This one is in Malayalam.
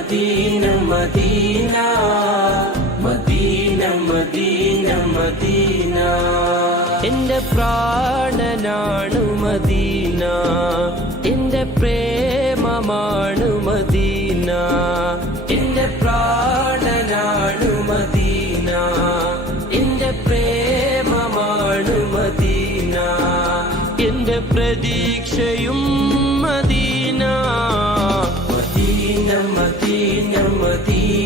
Medina Medina Medina Medina Medina എന്റെ പ്രാണനാണു മദീന എന്റെ പ്രേമമാണു മദീന എന്റെ പ്രാണനാണു മദീന എന്റെ പ്രേമമാണു മദീന എന്റെ പ്രതീക്ഷയും മദീന മദീന മദീന മദീന